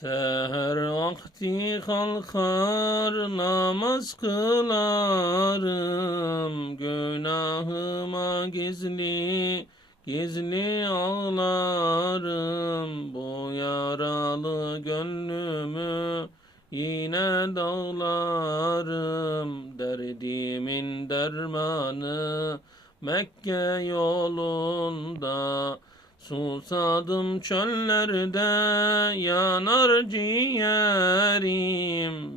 Seher vakti kalkar namaz kılarım. Günahıma gizli gizli ağlarım. Bu yaralı gönlümü yine dağlarım. Derdimin dermanı Mekke yolunda Susadım çöllerde yanar ciğerim.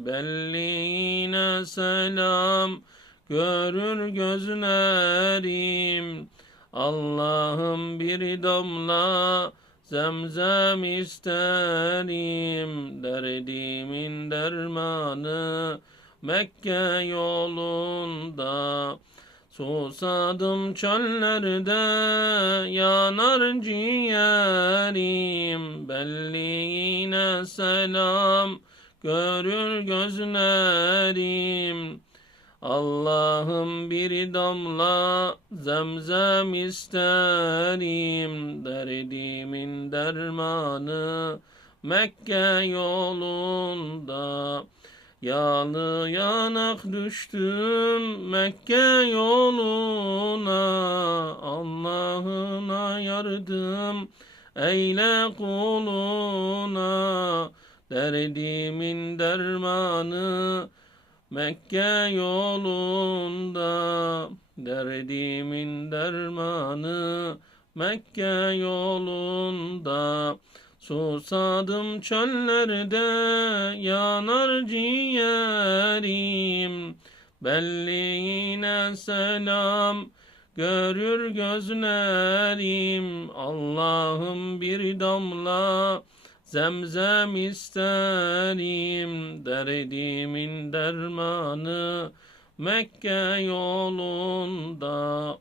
Belliğine selam görür gözlerim. Allah'ım bir damla zemzem isterim. Derdimin dermanı Mekke yolunda Susadım çöllerde yanar ciğerim. Belliğine selam görür gözlerim. Allah'ım bir damla zemzem isterim. Derdimin dermanı Mekke yolunda Yağlı yanak düştüm Mekke yoluna. Allah'ına yardım eyle kuluna. Derdimin dermanı Mekke yolunda. Derdimin dermanı Mekke yolunda Susadım çöllerde yanar ciğerim. Belliğine selam görür gözlerim. Allah'ım bir damla zemzem isterim. Derdimin dermanı Mekke yolunda